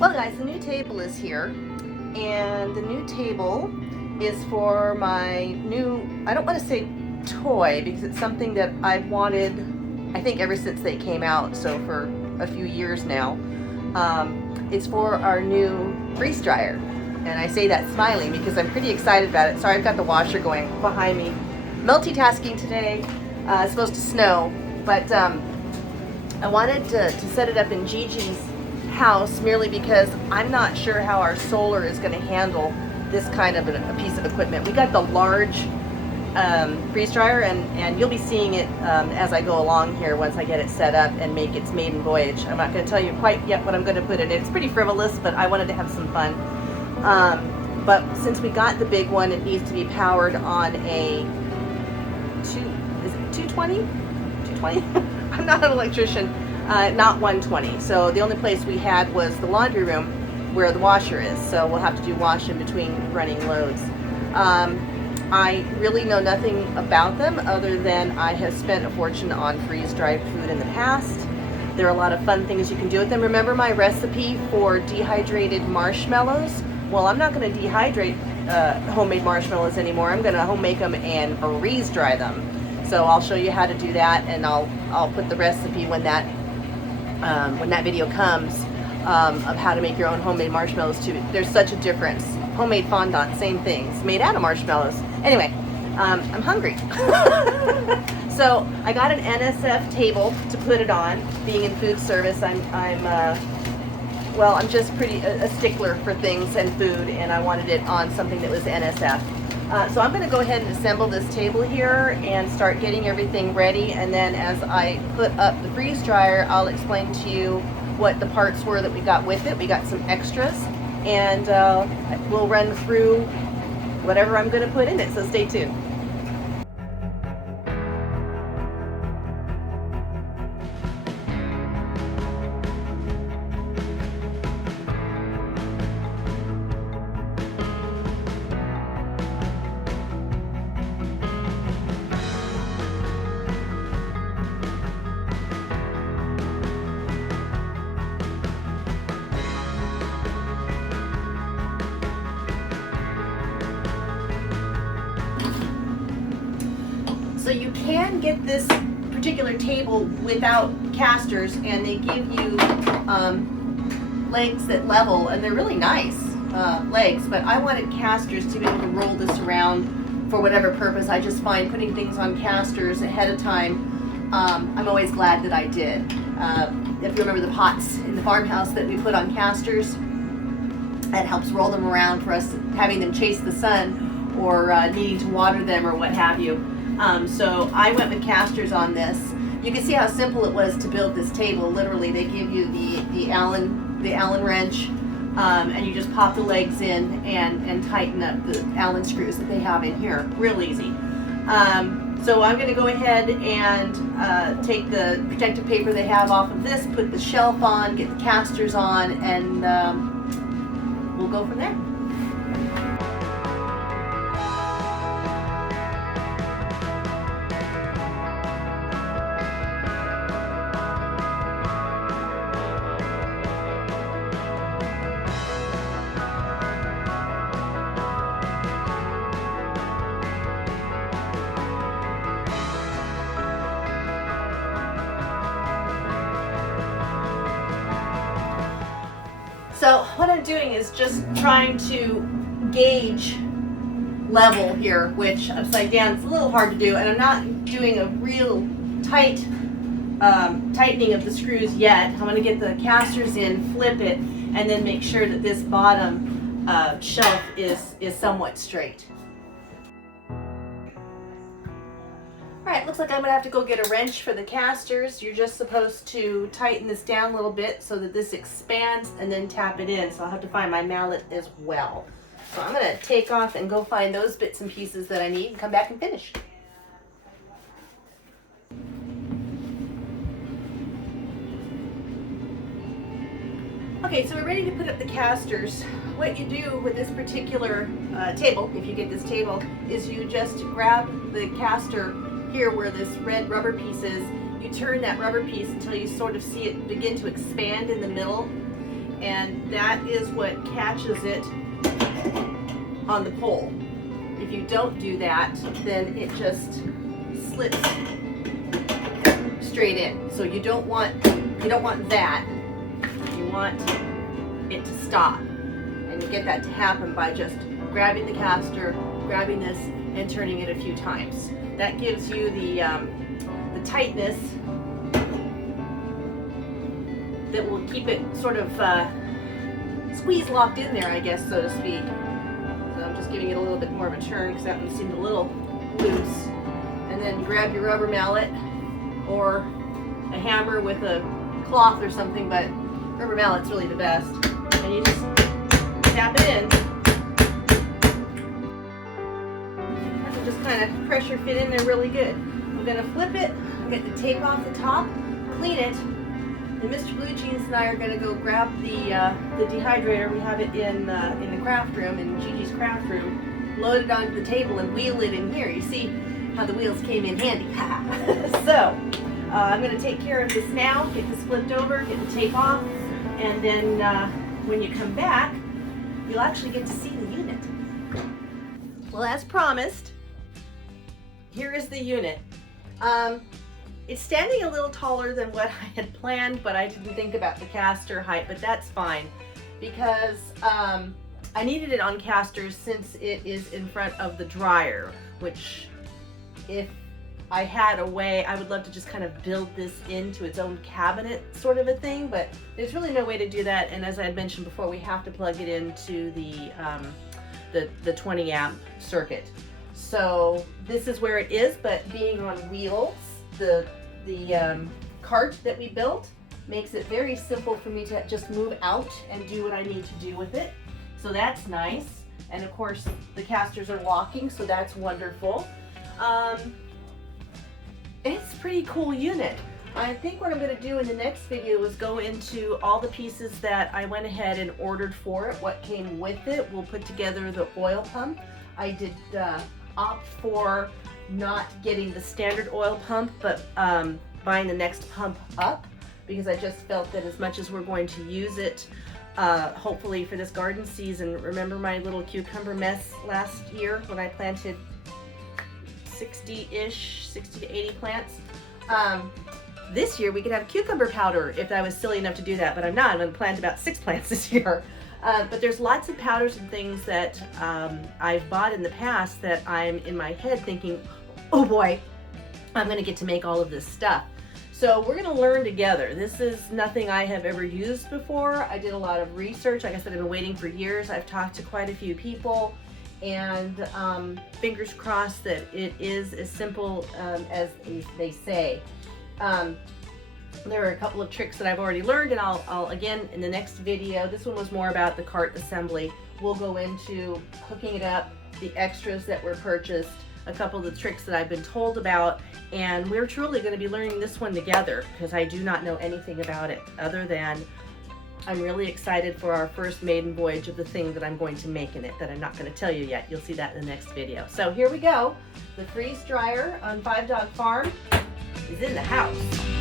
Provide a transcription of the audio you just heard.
Well guys, the new table is here, and the new table is for my new, I don't want to say toy because it's something that I've wanted, I think ever since they came out, so for a few years now. It's for our new freeze dryer, and I say that smiling because I'm pretty excited about it. Sorry, I've got the washer going behind me. Multitasking today. It's supposed to snow, but I wanted to set it up in Gigi's house merely because I'm not sure how our solar is going to handle this kind of a piece of equipment. We got the large freeze dryer, and you'll be seeing it as I go along here once I get it set up and make its maiden voyage. I'm not going to tell you quite yet what I'm going to put in it. It's pretty frivolous, but I wanted to have some fun. But since we got the big one, it needs to be powered on a 220? 220? I'm not an electrician. Not 120. So the only place we had was the laundry room where the washer is. So we'll have to do wash in between running loads. I really know nothing about them other than I have spent a fortune on freeze-dried food in the past. There are a lot of fun things you can do with them. Remember my recipe for dehydrated marshmallows? Well, I'm not going to dehydrate homemade marshmallows anymore. I'm going to home make them and freeze-dry them. So I'll show you how to do that, and I'll put the recipe when that video comes of how to make your own homemade marshmallows too. There's such a difference. Homemade fondant, same thing. It's made out of marshmallows. Anyway, I'm hungry. So I got an NSF table to put it on. Being in food service, I'm just pretty a stickler for things and food, and I wanted it on something that was NSF. So I'm going to go ahead and assemble this table here and start getting everything ready, and then as I put up the freeze dryer, I'll explain to you what the parts were that we got with it. We got some extras, and we'll run through whatever I'm going to put in it, so stay tuned. So you can get this particular table without casters, and they give you legs that level, and they're really nice legs, but I wanted casters to be able to roll this around for whatever purpose. I just find putting things on casters ahead of time, I'm always glad that I did. If you remember the pots in the farmhouse that we put on casters, that helps roll them around for us having them chase the sun or needing to water them or what have you. So I went with casters on this. You can see how simple it was to build this table. Literally, they give you the Allen wrench, and you just pop the legs in and tighten up the Allen screws that they have in here. Real easy. So I'm going to go ahead and take the protective paper they have off of this, put the shelf on, get the casters on, and we'll go from there. So what I'm doing is just trying to gauge level here, which upside down is a little hard to do, and I'm not doing a real tight tightening of the screws yet. I'm going to get the casters in, flip it, and then make sure that this bottom shelf is somewhat straight. Alright, looks like I'm going to have to go get a wrench for the casters. You're just supposed to tighten this down a little bit so that this expands and then tap it in. So I'll have to find my mallet as well. So I'm going to take off and go find those bits and pieces that I need and come back and finish. Okay, so we're ready to put up the casters. What you do with this particular table, if you get this table, is you just grab the caster here where this red rubber piece is. You turn that rubber piece until you sort of see it begin to expand in the middle, and that is what catches it on the pole. If you don't do that, then it just slits straight in. So you don't want that. You want it to stop. And you get that to happen by just grabbing the caster, grabbing this, and turning it a few times. That gives you the tightness that will keep it sort of squeeze locked in there, I guess, so to speak. So I'm just giving it a little bit more of a turn because that one seemed a little loose. And then grab your rubber mallet or a hammer with a cloth or something, but rubber mallet's really the best. And you just tap it in. That'll just kind of pressure fit in there really good. I'm going to flip it, get the tape off the top, clean it, and Mr. Blue Jeans and I are going to go grab the dehydrator. We have it in the craft room, in Gigi's craft room, load it onto the table and wheel it in here. You see how the wheels came in handy. So I'm going to take care of this now, get this flipped over, get the tape off, and then when you come back, you'll actually get to see the unit. Well, as promised, here is the unit. It's standing a little taller than what I had planned, but I didn't think about the caster height, but that's fine because I needed it on casters since it is in front of the dryer, which if I had a way, I would love to just kind of build this into its own cabinet sort of a thing, but there's really no way to do that. And as I had mentioned before, we have to plug it into the 20 amp circuit. So this is where it is, but being on wheels, the cart that we built makes it very simple for me to just move out and do what I need to do with it. So that's nice. And of course the casters are locking, so that's wonderful. It's a pretty cool unit. I think what I'm going to do in the next video is go into all the pieces that I went ahead and ordered for it, what came with it. We'll put together the oil pump. I did opt for not getting the standard oil pump, but buying the next pump up, because I just felt that as much as we're going to use it, hopefully for this garden season. Remember my little cucumber mess last year when I planted 60 to 80 plants? This year we could have cucumber powder if I was silly enough to do that, but I'm not. I'm going to plant about 6 plants this year. But there's lots of powders and things that I've bought in the past that I'm in my head thinking, oh boy, I'm going to get to make all of this stuff. So we're going to learn together. This is nothing I have ever used before. I did a lot of research. Like I said, I've been waiting for years. I've talked to quite a few people, and fingers crossed that it is as simple as they say. There are a couple of tricks that I've already learned, and I'll again in the next video. This one was more about the cart assembly. We'll go into hooking it up, the extras that were purchased, a couple of the tricks that I've been told about, and we're truly going to be learning this one together because I do not know anything about it other than I'm really excited for our first maiden voyage of the thing that I'm going to make in it that I'm not going to tell you yet. You'll see that in the next video. So here we go. The freeze dryer on 5 Dog Farm is in the house.